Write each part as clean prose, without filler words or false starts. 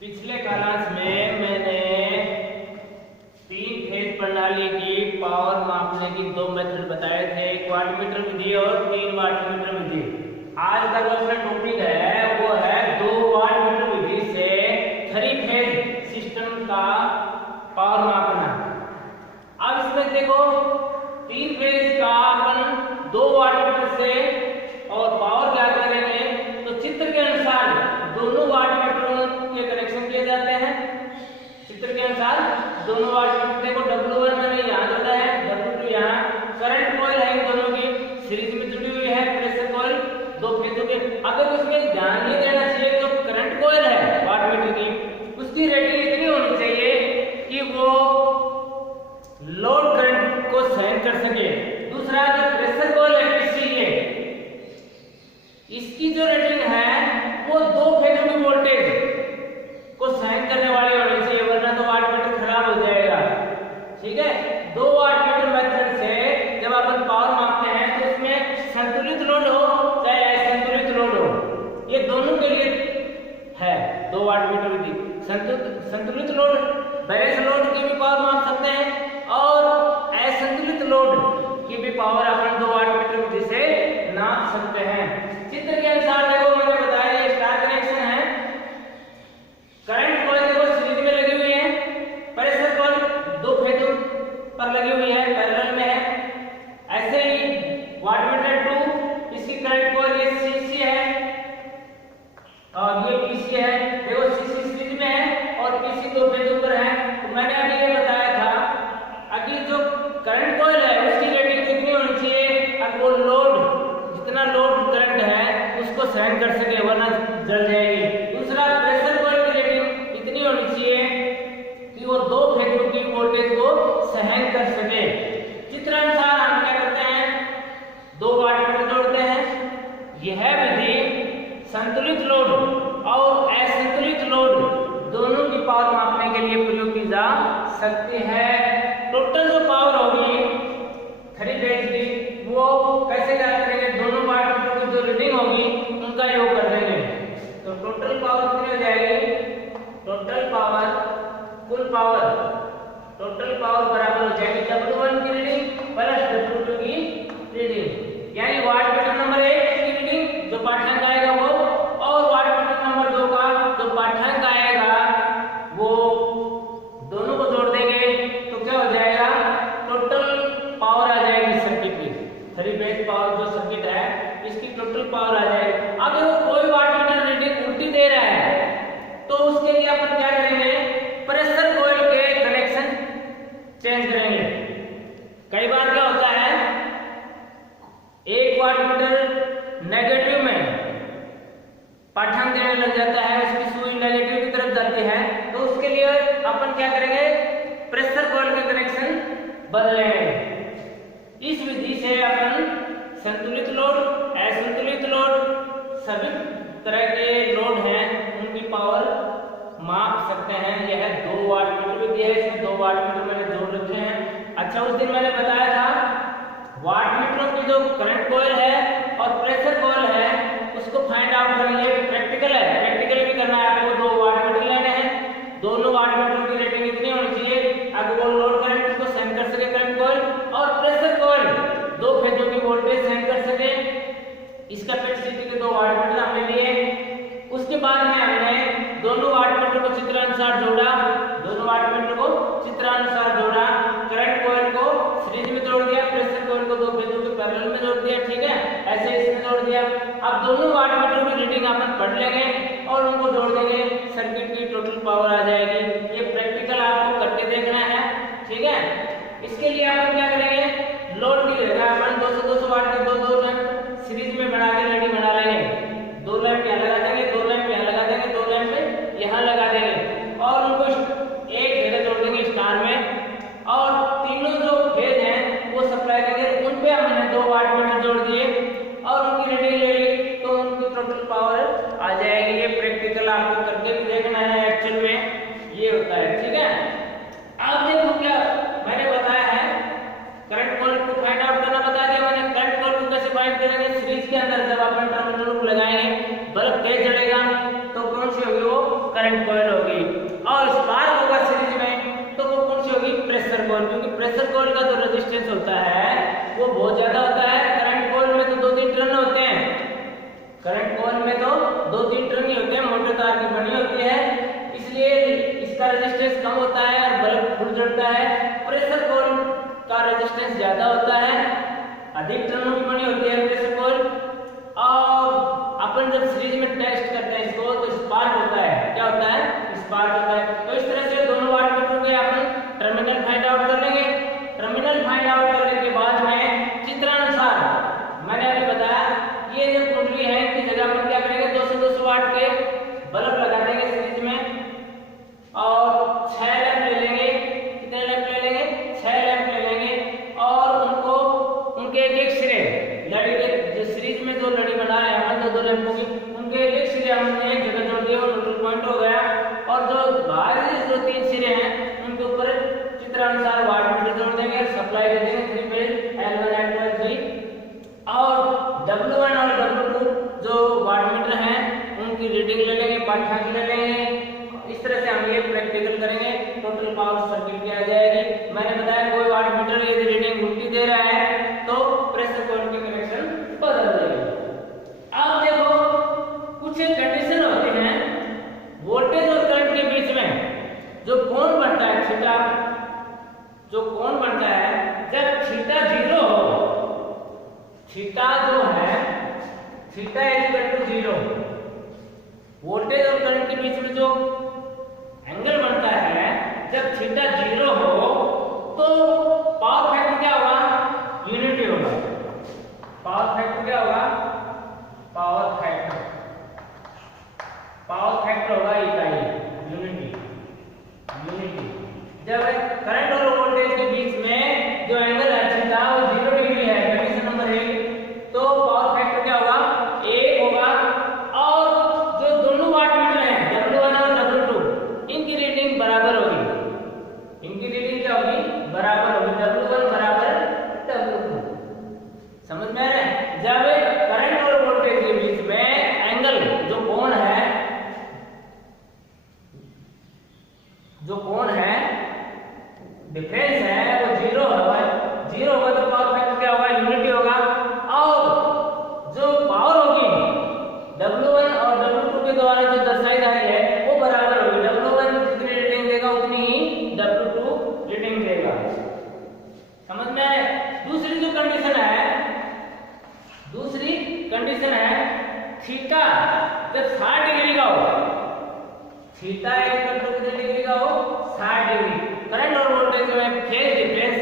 पिछले क्लास में मैंने 3 फेज प्रणाली की पावर मापने की 2 मेथड बताए थे, 1 वाटमीटर विधि और 3 वाटमीटर विधि। आज का जो अपना टॉपिक है वो है 2 वाटमीटर विधि से 3 फेज सिस्टम का पावर मापना। अब इसमें देखो 3 फेज का अपन 2 वाटमीटर से और पावर ज्ञात करेंगे तो चित्र के अनुसार दोनों वाटमीटरों के कनेक्शन किए जाते हैं। चित्र के अनुसार दोनों वाटमीटर देखो W1 मैंने यहाँ जोड़ा है, W2 यहाँ। करंट कॉइल है इन दोनों की सीरीज में जुड़ी हुई है, प्रेशर कॉइल 2 फेजों के। अगर उसमें ध्यान ये देना चाहिए जो करंट कॉइल है वाटमीटर की उसकी रेटिंग इतनी होनी चाहिए कि वो लोड करंट को सहन कर सके। दूसरा जो प्रेशर कॉइल है पीसी है इसकी जो रेटिंग है वो 2 फेजों की वोल्टेज को सहन करने वाली होनी चाहिए, वरना तो वाटमीटर खराब हो जाएगा। ठीक है, 2 वाटमीटर मेथड से जब अपन पावर मापते हैं तो इसमें संतुलित लोड हो चाहे असंतुलित लोड हो, ये दोनों के लिए है 2 वाटमीटर विधि। संतुलित लोड बैलेंस लोड की भी पावर माप सकते हैं और असंतुलित लोड की भी पावर अपन 2 वाटमीटर विधि से नाप सकते हैं। चित्र के अनुसार देखो मैंने बताया ये स्टार कनेक्शन है। करंट कॉइल देखो सीरीज में लगी हुई है, प्रेशर कॉइल 2 फेजों पर लगी हुई है, पैरेलल में है। ऐसे ही वाटमीटर 2 इसकी करंट कॉइल ये सीसी है और ये पीसी है। देखो सीसी सीरीज में है और पीसी 2 फेजों पर है। तो मैंने अभी ये बताया था अभी जो करंट कॉइल है उसकी रेटिंग कितनी होनी चाहिए, अब वो लोड जितना लोड करंट है उसको सहन कर सके वरना जल जाएगी। दूसरा प्रेशर कॉइल की रेटिंग इतनी होनी चाहिए कि वो 2 फेजों की वोल्टेज को सहन कर सके। चित्रानुसार हम क्या करते हैं 2 वाटमीटर जोड़ते हैं। यह विधि संतुलित लोड और असंतुलित लोड दोनों की पावर मापने के लिए प्रयोग की जा सकती है। टोटल जो पावर होगी 3 फेज की वो कैसे ज्ञात करेंगे, दोनों वाटमीटर की जो रीडिंग होगी उनका योग कर देंगे। तो टोटल पावर कितनी हो जाएगी, टोटल पावर कुल पावर बराबर हो जाएगी W1 की रीडिंग प्लस W2 की रीडिंग, यानी वाटमीटर नंबर 1 की रीडिंग जो पाठ्यांक आएगा वो और वाटमीटर नंबर 2 का जो पाठ्यांक आएगा वो दोनों को जोड़ देंगे तो क्या हो जाएगा, टोटल पावर आ जाएगी सर्किट की। 3 फेज पावर जो सर्किट है इसकी टोटल पावर आ जाएगी। अब देखो कोई वाटमीटर रीडिंग उल्टी दे रहा है तो उसके लिए अपन क्या करेंगे, प्रेशर कॉइल के कनेक्शन चेंज करेंगे। कई बार क्या होता है एक वाटमीटर नेगेटिव में पाठ्यांक देने लग जाता है, उसकी सुई नेगेटिव की तरफ जाती है, तो उसके लिए अपन क्या करेंगे, प्रेशर कॉइल के कनेक्शन बदलेंगे। इस विधि से अपन संतुलित लोड असंतुलित लोड सभी तरह के लोड हैं उनकी पावर माप सकते हैं। यह 2 वाटमीटर विधि है, इसमें 2 वाटमीटर मैंने जोड़ रखे हैं। अच्छा, उस दिन मैंने बताया था वाटमीटरों की जो करंट कॉइल है और प्रेशर कॉइल है उसको फाइंड आउट करना, ये प्रैक्टिकल है, प्रैक्टिकल भी करना है आपको। 2 वाटमीटर लेने हैं, दोनों वाटमीटर की रेटिंग इतनी होनी चाहिए अगर वो लोड करंट को सहन कर सके करंट कॉइल और प्रेशर कॉइल 2 फेजों की वोल्टेज सहन कर सके। इसका कैपेसिटी के 2 वाटमीटर हमने लिए। उसके बाद में हमने दोनों वाटमीटर को चित्रानुसार जोड़ा, दोनों वाटमीटर को चित्रानुसार जोड़ा, करंट कॉइल को सीरीज में जोड़ दिया, प्रेशर कॉइल को 2 फेजों के पैरेलल में जोड़ दिया। ठीक है, ऐसे इसमें जोड़ दिया। अब दोनों वाटमीटर की रीडिंग अपन पढ़ लेंगे और उनको जोड़ देंगे, सर्किट की टोटल पावर आ जाएगी। ये प्रैक्टिकल आपको करके देखना है। ठीक है, इसके लिए अपन क्या करेंगे, लोड की जगह अपन 200 वाट के 2 लैंप सीरीज में बना के रेडी बना लेंगे। 2 लैंप यहाँ लगा देंगे, 2 लैंप यहाँ लगा देंगे, 2 लैंप यहाँ लगा देंगे और उनको एक जगह जोड़ देंगे स्टार में और तीनों जो फेज हैं वो सप्लाई देंगे। उन पे हमने 2 वाटमीटर जोड़ दिए और उनकी रीडिंग ले ली तो उनकी टोटल पावर आ जाएगी। ये प्रैक्टिकल आपको करके देखना है एक्चुअल में। करंट कॉइल होगी, और स्पार्क होगा सीरीज में तो वो कौन सी होगी, प्रेशर कॉइल, क्योंकि प्रेशर कॉइल का जो रेजिस्टेंस होता है वो बहुत ज्यादा होता है। करंट कॉइल में तो 2-3 टर्न होते हैं, करंट कॉइल में तो 2-3 टर्न ही होते हैं, मोटे तार की बनी होती है, इसलिए इसका रेजिस्टेंस कम होता है और बल्ब फुल जलता है। प्रेशर कॉइल का रेजिस्टेंस ज्यादा होता है, अधिक टर्नों की बनी होती है प्रेशर कॉइल। और अपन जब सीरीज में टेस्ट करते हैं इसको तो स्पार्क होता है, क्या होता है, स्पार्क होता है। तो इस तरह से दोनों वाटमीटर के अपन टर्मिनल फाइंड आउट कर लेंगे। टर्मिनल फाइंड आउट करने के बाद में चित्रानुसार मैंने अभी बताया ये जो कुंडली है इनकी जगह पर क्या करेंगे, 200-200 वाट के बल्ब लगा देंगे सीरीज में, और 6 लैंप ले लेंगे। कितने लैंप ले लेंगे, 6 लैंप ले लेंगे, और उनको उनके एक सिरे लड़ी के जो सीरीज में जो लड़ी बना है अपन दो लैंपों की, उनके एक सिरे हमने एक जगह जोड़ दिया, वो न्यूट्रल पॉइंट हो गया। और जो बाहरी जो 3 सिरे हैं उनके ऊपर चित्रानुसार वाटमीटर जोड़ देंगे, सप्लाई दे देंगे 3 फेज L1 L2 L3, और W1 और W2 जो वाटमीटर हैं उनकी रीडिंग ले लेंगे, पाठ्यांक ले लेंगे। इस तरह से हम ये प्रैक्टिकल करेंगे, टोटल पावर सर्किट की आ जाएगी। मैंने बताया कोई वाटमीटर यदि रीडिंग उल्टी दे रहा है तो प्रेशर कॉइल के कनेक्शन बदल देंगे। अब देखो कुछ कंडीशन होती हैं वोल्टेज और करंट के बीच में, जो कोण बनता है थीटा, जो कोण बनता है जब थीटा 0 हो, थीटा जो है थीटा इक्वल टू 0, वोल्टेज और करंट के बीच में जो एंगल बनता है जब थीटा 0 हो तो पावर फैक्टर क्या होगा, यूनिटी होगा। पावर फैक्टर क्या होगा, पावर फैक्टर होगा इकाई, यूनिटी। जब करंट और वोल्टेज के बीच में जो एंगल है थीटा वो 0 डिग्री है, कंडीशन नंबर 1, तो पावर फैक्टर क्या होगा, 1 होगा। और जो दोनों वाटमीटर हैं W1 और W2 इनकी रीडिंग बराबर होगी, इनकी रीडिंग क्या होगी, बराबर होगी, W1 बराबर W2। समझ में आ रहा है? जब करंट और वोल्टेज के बीच में एंगल जो कोण है, जो कोण है डिफरेंस है वो 0 होगा, 0 होगा तो पावर फैक्टर क्या होगा, यूनिटी होगा। और जो पावर होगी W1 और W2 के द्वारा जो दर्शाई जा रही है वो बराबर होगी, W1 जितनी रीडिंग देगा उतनी ही W2 रीडिंग देगा। समझ में आए? दूसरी जो कंडीशन है, दूसरी कंडीशन है थीटा जब 60 डिग्री का हो, थीटा इक्वल टू कितने डिग्री का हो, 60 डिग्री। करंट और वोल्टेज में फेज डिफरेंस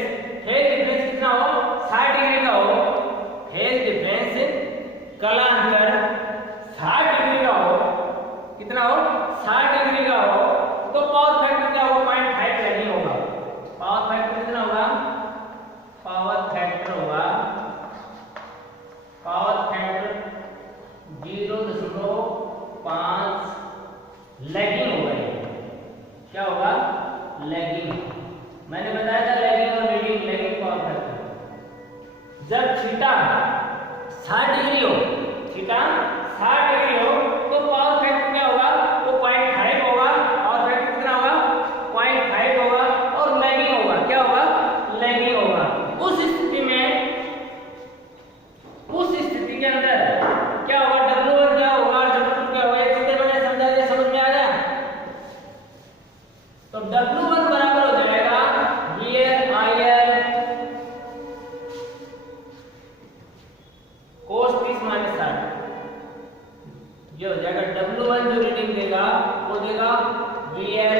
कितना हो, 60 डिग्री का हो, फेज डिफरेंस कलांतर 60 डिग्री का हो, कितना हो, 60 डिग्री का हो, तो पावर फैक्टर क्या होगा, 0.5 नहीं होगा। पावर फैक्टर कितना होगा, पावर फैक्टर होगा 0.5 लैगिंग होगा। क्या होगा, लैगिंग। मैंने बताया था लैगिंग और लीडिंग, लैगिंग पावर फैक्टर। जब थीटा 60 डिग्री हो, थीटा 60 डिग्री हो तो पावर फैक्टर क्या होगा, वो 0.5 होगा। पावर फैक्टर कितना होगा, 0.5 होगा, और लैगिंग होगा, क्या होगा, लैगिंग होगा। उस स्थिति के अंदर क्या होगा, W1 क्या होगा, W2 क्या होगा, चित्र मैंने समझा दिया, समझ में आ गया। तो W1 बराबर हो जाएगा VL cos 30-60, ये हो जाएगा। W1 जो रीडिंग देगा वो देगा VL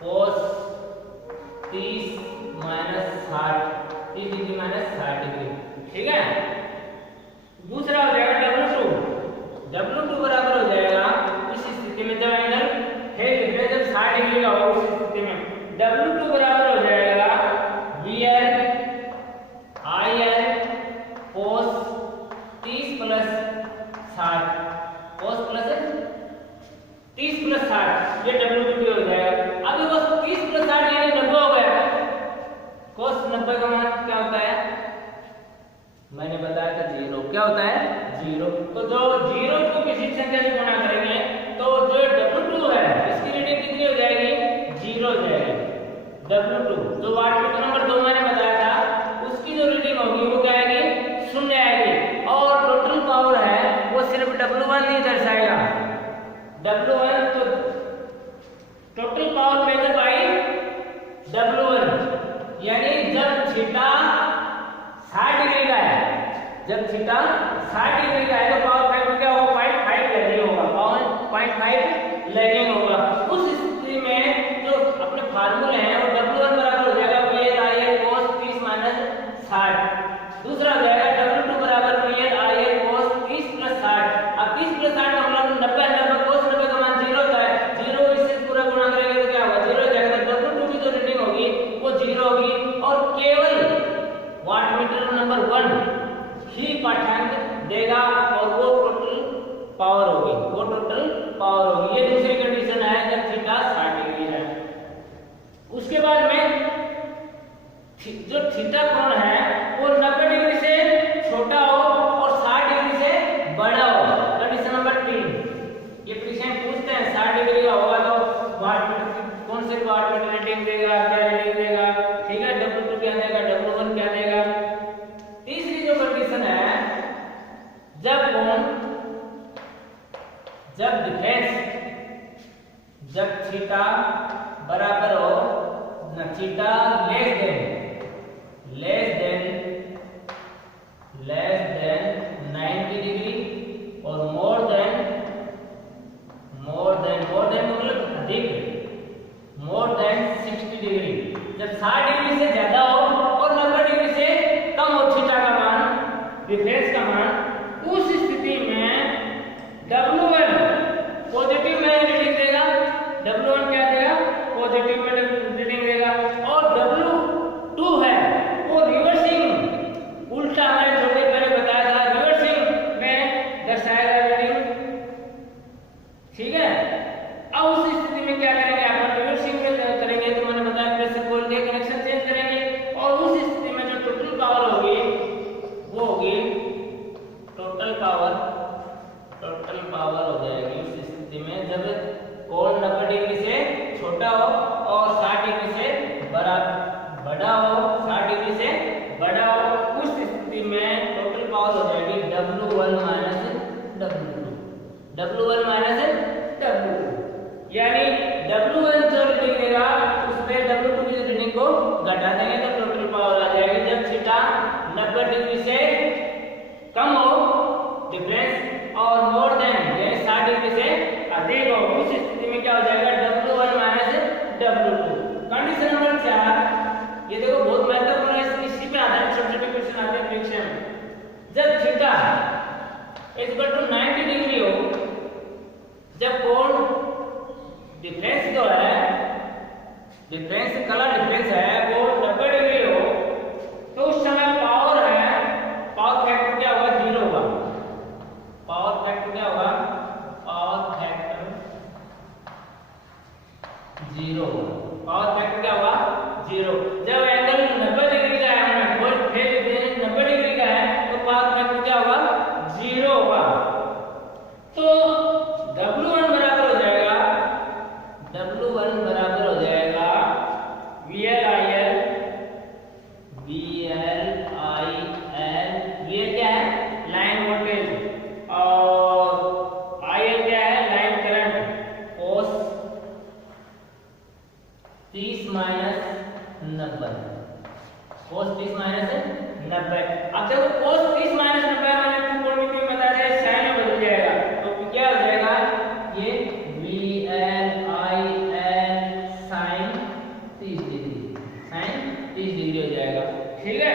cos 30-60, 30 degree minus 60 degree, ठीक है। दूसरा हो जाएगा W2 बराबर हो जाएगा इस स्थिति में जब एंगल है जब 60 डिग्री का हो, उस स्थिति में W2 बराबर हो जाएगा VL cos 30 plus 60, cos plus 30 plus 60, ये W2 हो जाएगा। अब देखो 30 प्लस 60 यानी 90 हो गया। cos 90 का मान क्या होता है, मैंने बताया था 0, क्या होता है, 0। तो जो 0 को किसी संख्या से गुणा करेंगे जाएगा W1, तो total power measure by W1, यानी जब थीटा 60 डिग्री का है, जब थीटा 60 डिग्री का है तो पावर फैक्टर क्या होगा, 0.5 लैगिंग होगा, पावर 0.5 लैगिंग होगा। उस स्थिति में जो अपने फार्मूले हैं वो W1 बराबर हो जाएगा VL cos 30 - 60। दूसरा हो जाएगा W2 बराबर VL cos 30 + 60। अब 30 + 60 का मतलब 90, 90 cos 90 का मान 0 होता है, 0 इससे पूरा गुणा करेंगे तो क्या होगा, 0 हो जाएगा। तो W2 की जो रीडिंग होगी वो 0 होगी और केवल वाटमीटर नंबर 1 ही पाठ्यांक देगा और वो टोटल पावर होगी, वो टोटल पावर होगी। ये दूसरी कंडीशन है जब थीटा 60 डिग्री है। उसके बाद में जो थीटा कोण है वो 90 डिग्री से छोटा हो और 60 डिग्री से बड़ा हो। कंडीशन नंबर 3, ये क्वेश्चन पूछते हैं 60 डिग्री का होगा तो वाटमीटर कौन से वाटमीटर रीडिंग देगा, क्या रीडिंग देगा, ठीक है, W2 क्या देगा, W1 क्या देगा। तीसरी जो कंडीशन है, जब कोण, जब डिफरेंस, जब थीटा बराबर हो ना, थीटा लेस देन 90 डिग्री और मोर देन मतलब अधिक, मोर देन 60 डिग्री। जब 60 डिग्री से ज्यादा हो और 90 डिग्री से कम हो थीटा का मान, डिफरेंस का मान, उस स्थिति में W1 पॉजिटिव में रीडिंग देगा, W1 क्या देगा, पॉजिटिव में रीडिंग देगा। और W2 है वो रिवर्सिंग, उल्टा मैंने थोड़ी देर पहले बताया था, रिवर्सिंग में दर्शाएगा रीडिंग, ठीक है। अब उस स्थिति में क्या करेंगे, अपन रिवर्सिंग में करेंगे तो मैंने बताया प्रेशर कॉइल के कनेक्शन चेंज करेंगे और उस स्थिति में जो टोटल पावर होगी वो होगी टोटल पावर हो जाएगी उस स्थिति में जब कोण 90 डिग्री से छोटा हो और 60 डिग्री से बड़ा हो, 60 डिग्री से बड़ा हो। उस स्थिति में टोटल पावर हो जाएगी W1 - W2, यानी W1 जो रीडिंग देगा उसमें W2 की रीडिंग को घटा देंगे तो टोटल पावर आ जाएगी। जब थीटा 90 डिग्री से कम हो डिफरेंस और मोर देन यानी 60 डिग्री से अधिक हो, उस स्थिति में क्या हो जाएगा, W1 - W2। कंडीशन नंबर 4, ये देखो बहुत महत्वपूर्ण है, इसी पे आधारित छोटे-छोटे क्वेश्चन आते हैं परीक्षा में। जब थीटा = 90 डिग्री हो, जब कोण डिफरेंस जो है, डिफरेंस कलर डिफरेंस है वो 90 डिग्री हो तो उस समय पावर है, पावर फैक्टर क्या होगा, 0 होगा। पावर फैक्टर क्या होगा, पावर फैक्टर 0 होगा। पावर फैक्टर क्या होगा, 0। जब एंगल 90 डिग्री का है, कोई फेज 90 डिग्री का है तो पावर फैक्टर क्या होगा, 0 होगा। तो W1 बराबर हो जाएगा VL क्या है, लाइन वोल्टेज और IL क्या है, लाइन करंट, cos 30 - 90, cos 30 - 90। अब देखो cos 30 - 90 मैंने त्रिकोणमिति में बताया है, साइन में बदल जाएगा तो क्या हो जाएगा, ये VL sin 30 degree, sin 30 degree हो जाएगा, ठीक है।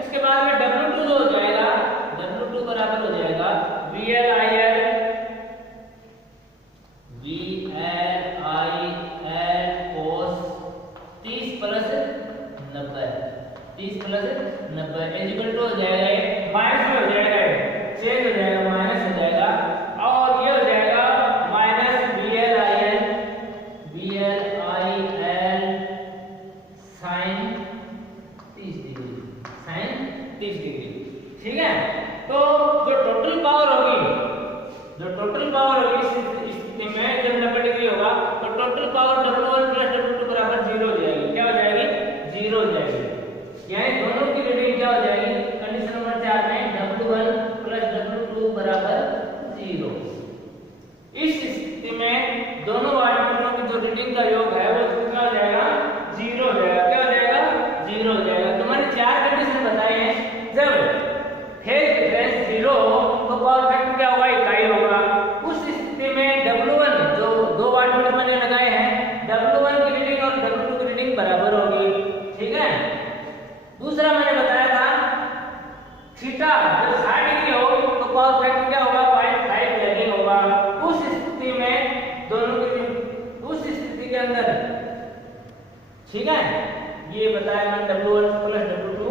उसके बाद में W2 जो हो जाएगा, W2 बराबर हो जाएगा VL cos 30 + 90, 30 + 90 इक्वल टू हो जाएगा, माइनस में हो जाएगा ठीक है, ये बताया मैंने W1 प्लस W2।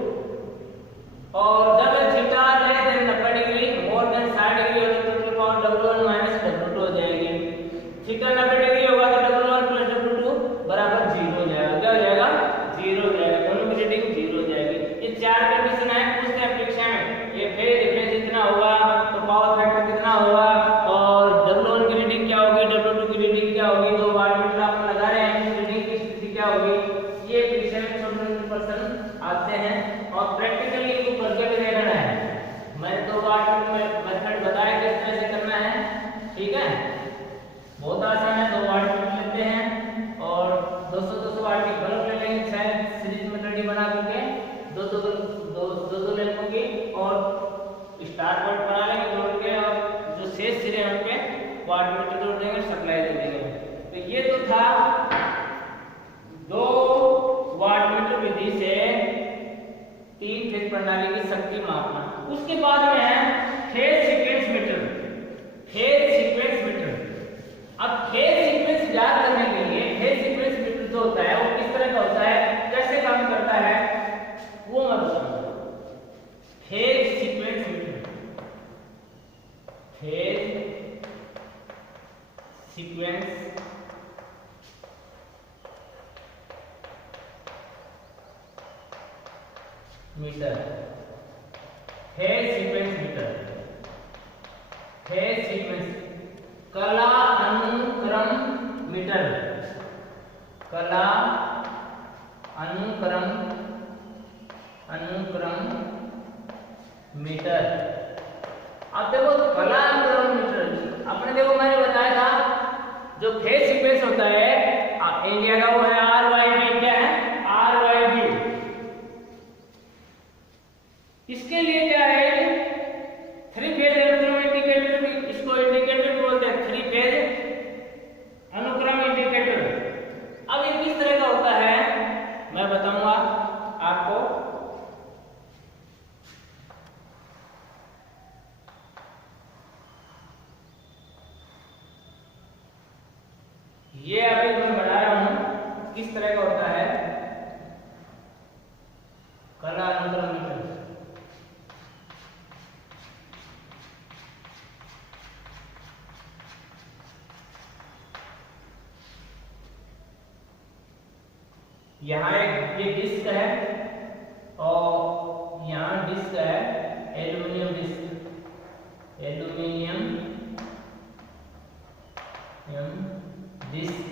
और जब theta less than 90 degree more than 60 degree हो तो total power W1 minus W2 हो जाएगी। थीटा 90 डिग्री होगा तो W1 प्लस W2 बराबर 0 हो जाएगा। क्या हो जाएगा? 0 हो जाएगा। दोनों की रीडिंग 0 हो जाएगी। ये चार कंडीशन है, पूछते हैं परीक्षा में। ये फेज डिफरेंस इतना होगा तो पावर फैक्टर कितना होगा और W1 की रीडिंग क्या होगी, W2 की रीडिंग क्या होगी, दो वाटमीटर आप लगा रहे हैं, रीडिंग की स्थिति क्या होगी, ये परीक्षा में छोटे-छोटे प्रश्न आते हैं और प्रैक्टिकली इनको करके भी देखना है। मैंने दो वाटमीटर मेथड बताया किस तरह से करना है, ठीक है, बहुत आसान है। दो वाटमीटर लेते हैं और 200-200 वाट की बल्ब ले लेंगे, शायद सीरीज में रेडी बना करके दो लैंपों की, और स्टार पॉइंट बना लेंगे जोड़ के, और जो शेष सिरे हैं उन पे वाटमीटर जोड़ देंगे, सप्लाई दे देंगे। तो ये तो था दो वाटमीटर विधि से 3 फेज प्रणाली की शक्ति मापना। उसके बाद में है phase sequence meter. Phase sequence meter, अब फेज सीक्वेंस याद करने के लिए फेज सीक्वेंस मीटर जो होता है वो किस तरह का होता है, कैसे काम करता है वो मैं बताऊंगा। Phase sequence meter, phase sequence meter, phase sequence meter, phase sequence कला अनुक्रम मीटर, कला अनुक्रम मीटर। अब देखो कला अनुक्रम मीटर, आपने देखो मैंने बताया था जो फेज सीक्वेंस होता है इंडिया का वो है RYB। क्या है? RYB। इसके लिए क्या है, 3 फेज अनुक्रम इंडिकेटर, इसको इंडिकेटर बोलते हैं, 3 फेज अनुक्रम इंडिकेटर। अब ये किस तरह का होता है मैं बताऊंगा आपको। ये अभी मैं बता रहा हूं किस तरह का होता है कला अनुक्रम मीटर। यहाँ एक ये डिस्क है और यहाँ डिस्क है एल्यूमिनियम डिस्क, एल्यूमिनियम डिस्क,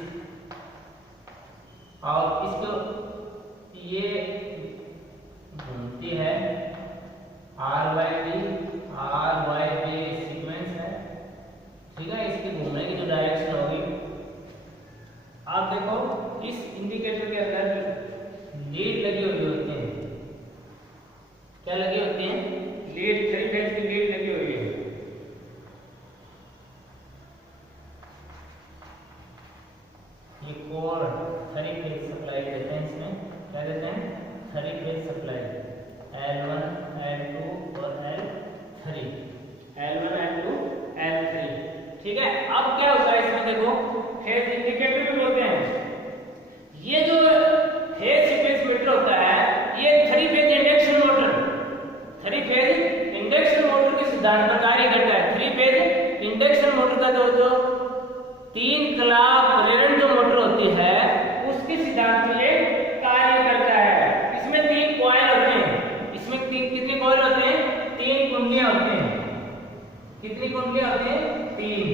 और इसको ये घूमती है RYB सीक्वेंस है, ठीक है। इसके घूमने की जो डायरेक्शन होगी, आप देखो इस इंडिकेटर के अंदर लीड लगी हुई होती है। क्या लगी होती है? लीड, 3 फेज की लीड लगी हुई है। ये कोर 3 फेज सप्लाई देते हैं, इसमें क्या देते हैं? 3 फेज सप्लाई, L1 L2 और L3, L1 L2 L3, ठीक है। अब क्या होता है इसमें देखो, फेज इंडिकेटर भी बोलते हैं। ये जो फेज सीक्वेंस मीटर होता है ये 3 phase induction motor, 3 phase induction motor के सिद्धांत पर कार्य करता है। 3 फेज इंडक्शन मोटर का जो 3 कला प्रेरण जो मोटर होती है उसके सिद्धांत पर ये कार्य करता है। इसमें 3 कॉइल होते हैं, इसमें कितने कॉइल होते हैं? 3 कुंडलियां होती हैं। कितनी कुंडलियां होती हैं? 3।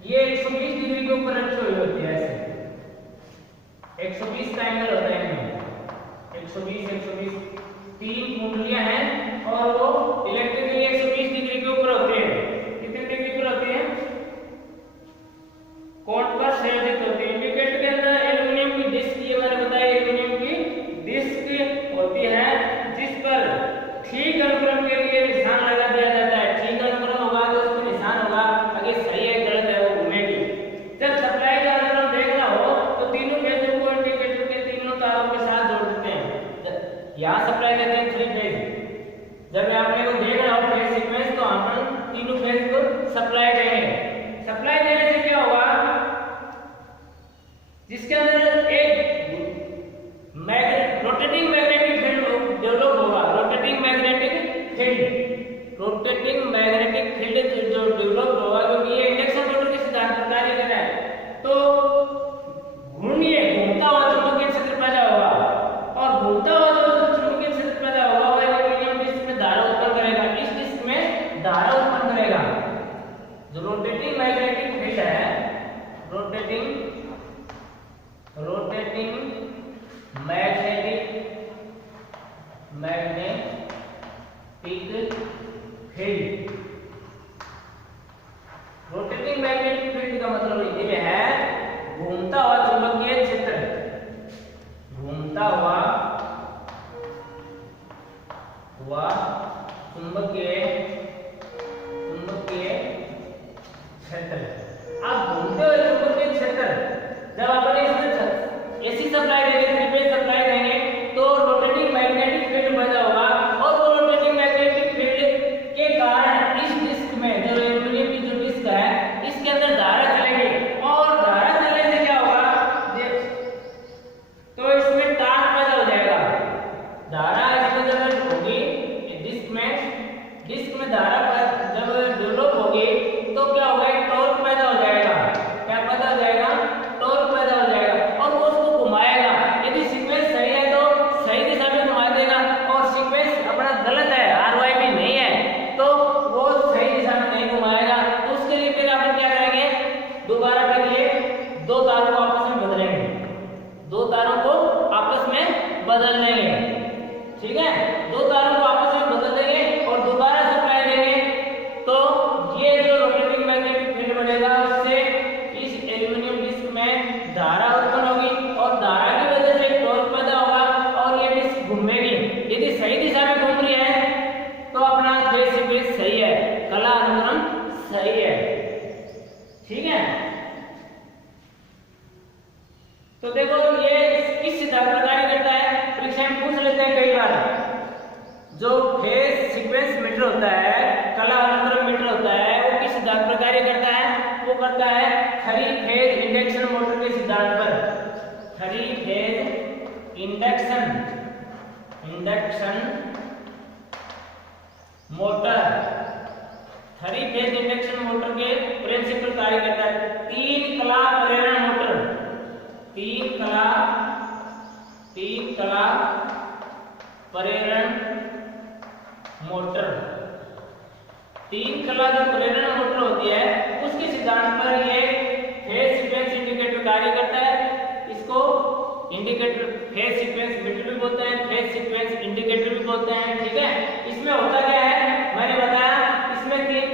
ये 120 डिग्री के ऊपर रखी हुई होती है, ऐसे 120 का एंगल होता है इनमें, 120 3 कुंडलियां हैं और वो इलेक्ट्रिकली 120 डिग्री के ऊपर होते हैं। कितने डिग्री पर होती है? कोण पर संयोजित होती है। इंडिकेटर के अंदर एल्यूमिनियम की डिस्क, ये मैंने बताया एल्यूमिनियम की डिस्क होती है जिस पर ठीक अनुक्रम के लिए निशान लगा दिया जाता है। ठीक अनुक्रम होगा तो उस पर निशान होगा, अगर सही है गलत है वो घूमेगी। जब सप्लाई का अनुक्रम देखना हो तो तीनों फेजों को इंडिकेटर के तीनों तारों के साथ जोड़ देते हैं। यहाँ सप्लाई देते हैं 3 फेज। जब आपने को देखना हो फेज सीक्वेंस तो rotating magnetic field. Rotating magnetic field का मतलब ये है घूमता हुआ चुंबकीय क्षेत्र, घूमता हुआ चुंबकीय क्षेत्र। अब घूमते हुए चुंबकीय क्षेत्र जब अपन इसमें एसी सप्लाई देंगे, 3 फेज सप्लाई देंगे तो रोटेटिंग मैग्नेटिक फील्ड पैदा होगा और वो रोटेटिंग मैग्नेटिक फील्ड के कारण इस डिस्क में जो एल्यूमीनियम की जो डिस्क है इसके अंदर धारा चलेगी और धारा चलने से क्या होगा तो इसमें टॉर्क पैदा हो जाएगा। धारा इसमें जब होगी डिस्क में धारा जब डेवलप होगी तो क्या होगा टॉर्क पैदा हो जाएगा। क्या पैदा हो जाएगा? टॉर्क पैदा हो जाएगा और वो उसको घुमाएगा। यदि सीक्वेंस सही है तो सही दिशा में घुमा देगा और सीक्वेंस अपना गलत है, RYB नहीं है तो वो सही दिशा में नहीं घुमाएगा। तो उसके लिए फिर अपन क्या करेंगे, दोबारा फिर ये दो तारों को आपस में बदलेंगे, दो तारों को आपस में बदल देंगे। ठीक है, दो तारों को आपस में बदल देंगे और दोबारा सप्लाई देंगे तो ये जो रोटेटिंग मैग्नेटिक फील्ड बनेगा उससे इस एल्यूमीनियम डिस्क में धारा उत्पन्न होगी और धारा की वजह से टॉर्क पैदा होगा और ये डिस्क घूमेगी। यदि सही दिशा में घूम रही है तो अपना फेज सीक्वेंस सही है, कला अनुक्रम सही है। ठीक है, तो देखो ये किस सिद्धांत पर कार्य करता है, परीक्षा में पूछ लेते हैं कई बार। जो फेज सीक्वेंस मीटर होता है, कला अनुक्रम मीटर होता है, वो किस सिद्धांत पर कार्य करता है? वो करता है 3 फेज इंडक्शन मोटर के सिद्धांत पर। 3 phase induction motor, 3 phase induction motor के प्रिंसिपल कार्य करता है। 3 कला प्रेरण मोटर, 3 कला प्रेरण मोटर, 3 कला जो प्रेरण मोटर होती है उसके सिद्धांत पर ये फेज सीक्वेंस इंडिकेटर कार्य करता है। इसको इंडिकेटर फेज सीक्वेंस मीटर भी बोलते हैं, फेज सीक्वेंस इंडिकेटर भी बोलते हैं। ठीक है, इसमें होता क्या है मैंने बताया, इसमें 3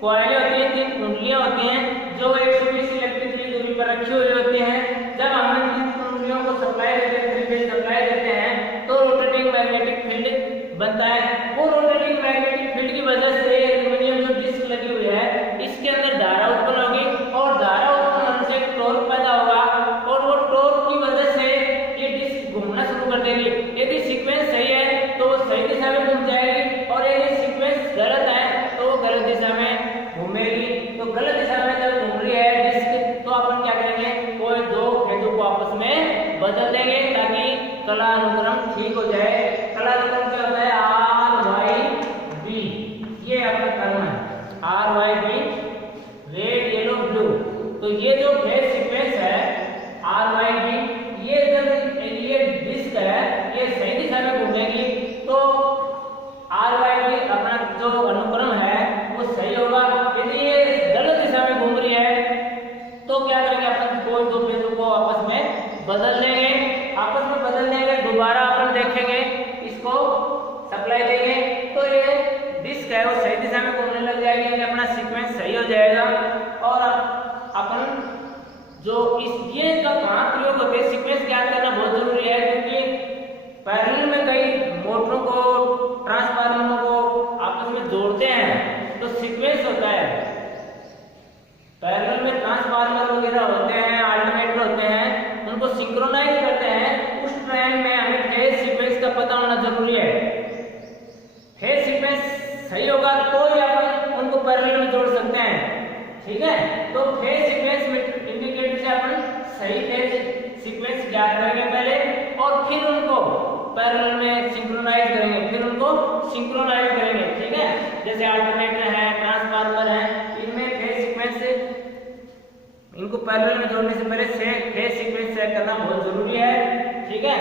कॉइलें होती हैं, 3 कुंडलियां होती हैं जो 120 इलेक्ट्रिक दूरी पर रखी हुई होती हैं। जब हम इन कुंडलियों को सप्लाई देते हैं, 3 फेज सप्लाई देते हैं तो रोटेटिंग मैग्नेटिक फील्ड बनता है। वो रोटेटिंग मैग्नेटिक फील्ड की वजह से एल्यूमीनियम जो डिस्क लगी हुई है इसके अंदर धारा उत्पन्न होगी और धारा उत्पन्न होने से टॉर्क पैदा होगा और वो टॉर्क की वजह से ये डिस्क घूमना शुरू कर देगी। यदि सीक्वेंस सही है तो वो सही दिशा में घूम जाएगी और यदि सीक्वेंस गलत है तो वो गलत दिशा में घूमेगी। तो गलत दिशा में जब घूम रही है डिस्क तो अपन क्या करेंगे, कोई 2 फेजों को आपस में बदल देंगे ताकि कला अनुक्रम ठीक हो जाए। कला अनुक्रम क्या होता है? RYB, ये आपका क्रम है RYB, रेड येलो ब्लू। तो ये जो फेज सीक्वेंस है RYB, ये जब ये डिस्क है ये सही दिशा में घूमेगी तो RYB अपना जो अनुक्रम है वो सही होगा। यदि ये गलत दिशा में घूम रही है तो क्या करेंगे, अपन कोई 2 फेजों को आपस में बदल देंगे। आपस में बदल देंगे, दोबारा अपन देखेंगे, इसको सप्लाई देंगे तो ये डिस्क है वो सही दिशा में घूमने लग जाएगी, अपना सीक्वेंस सही हो जाएगा। और अपन जो ये का कहाँ प्रयोग होते हैं, सीक्वेंस ज्ञात करना बहुत जरूरी है क्योंकि पैरेलल में कई मोटरों को ट्रांसफार्मरों को आपस में जोड़ते हैं तो सीक्वेंस होता है। पैरेलल में ट्रांसफार्मर वगैरह होते हैं, अल्टरनेटर होते हैं, उनको सिंक्रोनाइज करते हैं। उस टाइम में हमें फेज सीक्वेंस का पता होना जरूरी है। फेज सीक्वेंस सही होगा तो ही अपन उनको पैरेलल में जोड़ सकते हैं। ठीक है, तो फेज सीक्वेंस इंडिकेटर से अपन सही फेज सीक्वेंस ज्ञात करेंगे पहले और फिर उनको पैरेलल में सिंक्रोनाइज करेंगे, ठीक है। जैसे अल्टरनेटर है, ट्रांसफार्मर है, इनमें फेज सीक्वेंस इनको पैरेलल में जोड़ने से पहले फेज सीक्वेंस सेट करना बहुत जरूरी है। ठीक है,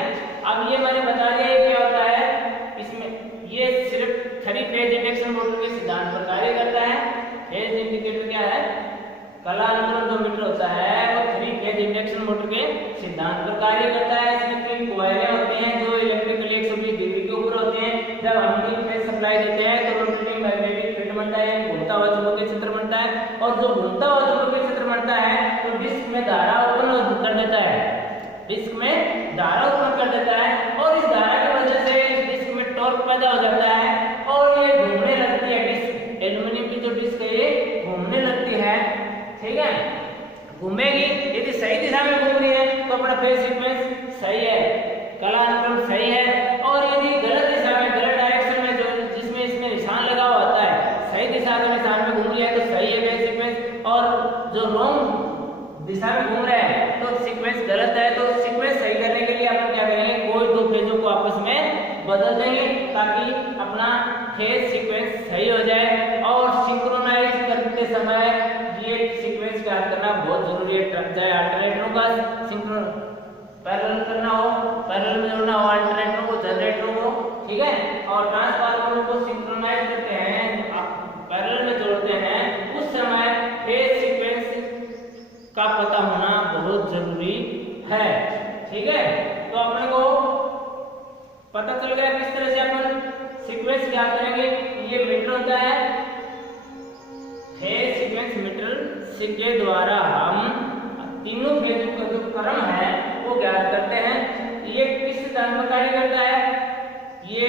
अब ये मैंने बता दिया क्या होता है इसमें। ये सिर्फ 3 फेज इंडक्शन मोटर के सिद्धांत पर कार्य करता है। फेज इंडिकेटर क्या है, कला अनुक्रम जो मीटर होता है वो 3 मोटर के सिद्धांत पर कार्य करता है। इसमें 3 कॉइलें होते हैं जो इलेक्ट्रिकली 120 डिग्री के ऊपर होते हैं। जब हम 3 फेज सप्लाई देते हैं तो रोटेटिंग मैग्नेटिक फील्ड बनता है, घूमता हुआ चुंबकीय क्षेत्र बनता है, और जो घूमता हुआ चुंबकीय क्षेत्र बनता है तो डिस्क में धारा उत्पन्न कर देता है, डिस्क में धारा उत्पन्न कर देता है, और इस धारा की वजह से इस डिस्क में टॉर्क पैदा हो जाता है और ये घूमने लगती है। डिस्क एल्युमिनियम की जो डिस्क है ये घूमने लगती है, ठीक है, घूमेगी। यदि सही दिशा में घूम रही है तो अपना फेज सीक्वेंस सही है, कालानुक्रम सही है, और यदि गलत दिशा में, गलत डायरेक्शन में, जो जिसमें इसमें निशान लगा हुआ होता है, सही दिशा के निशान में घूम रही है तो सही है फेज सीक्वेंस, और जो रॉन्ग दिशा में घूम रहा है तो सीक्वेंस गलत है। तो सीक्वेंस सही करने के लिए अपन क्या करेंगे, कोई 2 फेजों को आपस में बदल देंगे ताकि अपना फेज सीक्वेंस सही हो जाए। और सिंक्रोनाइज करते समय ये सीक्वेंस याद करना बहुत जरूरी है। चाहे अल्टरनेटरों का सिंक्रो पैरेलल करना हो, पैरेलल में जोड़ना हो अल्टरनेटरों को, जनरेटरों को, ठीक है, और ट्रांसफार्मरों को सिंक्रोनाइज करते हैं, पैरेलल में जोड़ते हैं, उस समय फेज सीक्वेंस का पता होना बहुत जरूरी है, ठीक है। तो अपने को पता चल गया किस तरह से अपन सीक्वेंस याद करेंगे। ये मीटर होता है, फेज सीक्वेंस मीटर के द्वारा हम तीनों फेज का जो क्रम है वो ज्ञात करते हैं। ये किस सिद्धांत पर कार्य करता है, ये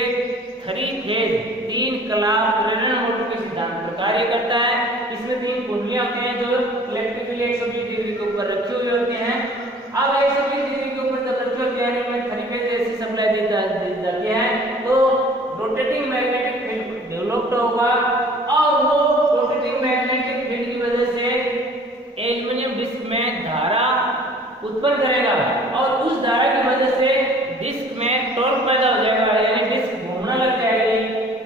3 फेज 3 कलाप प्रेरण मोटर के सिद्धांत पर कार्य करता है। इसमें 3 कुंडलियां होती हैं जो इलेक्ट्रिकली 120 डिग्री के ऊपर रखी हुई होती हैं। अब 120 डिग्री के ऊपर जब रखी होती है इनमें 3 फेज ऐसी सप्लाई दी जाती है तो रोटेटिंग मैग्नेटिक फील्ड डेवलप्ड होगा, और वो रोटेटिंग मैग्नेटिक फील्ड की वजह से एल्युमिनियम डिस्क में धारा उत्पन्न करेगा, और उस धारा की वजह से डिस्क में टॉर्क पैदा हो जाएगा, यानी डिस्क घूमने लग जाएगी,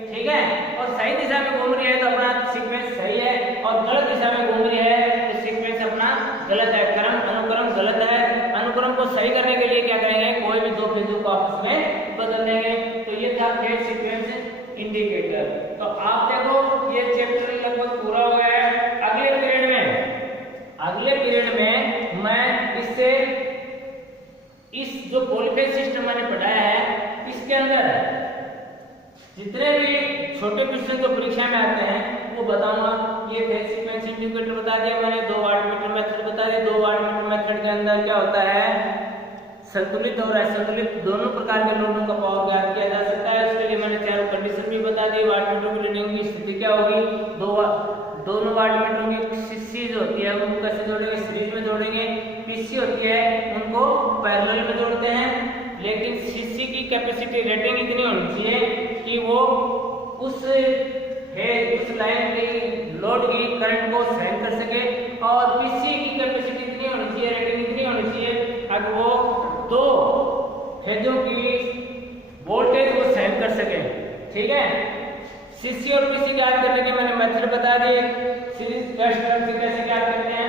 ठीक है। और सही दिशा में घूम रही है तो अपना सीक्वेंस सही है, और गलत दिशा में घूम रही है तो सीक्वेंस अपना गलत है, क्रम अनुक्रम गलत है। अनुक्रम को सही करने के लिए क्या करेंगे, कोई भी 2 फेजों को आपस में बदल देंगे। तो ये था फेज सीक्वेंस इंडिकेटर। तो आप देखो ये चैप्टर लगभग पूरा हो गया है। अगले पीरियड में मैं इससे इस जो पॉलीफेज सिस्टम मैंने पढ़ाया है इसके अंदर जितने भी छोटे क्वेश्चन जो परीक्षा में आते हैं वो बताऊंगा। ये फेज सीक्वेंस इंडिकेटर बता दिया मैंने, 2 वाटमीटर मेथड बता दिया। 2 वाटमीटर मेथड के अंदर क्या होता है, संतुलित और असंतुलित दोनों प्रकार के लोडों का पावर ज्ञात किया जा सकता है। उसके लिए मैंने चारों कंडीशन भी बता दी। वाटमीटर की रीडिंग की स्थिति क्या होगी, दोनों वाटमीटरों की सीसी जो होती है उनको कैसे जोड़ेंगे, सीरीज में जोड़ेंगे। पीसी होती है उनको पैरेलल में जोड़ते हैं, लेकिन सीसी की कैपेसिटी रेटिंग इतनी होनी चाहिए कि वो उस लाइन की लोड की करंट को सहन कर सके, और पीसी की कैपेसिटी इतनी होनी चाहिए, रेटिंग इतनी होनी चाहिए अगर वो 2 फेजों की वोल्टेज को सहन कर सके, ठीक है। सीसी और पीसी ज्ञात करने के मैंने मेथड बता दिए। सीरीज कैपेसिटर से कैसे ज्ञात करते हैं,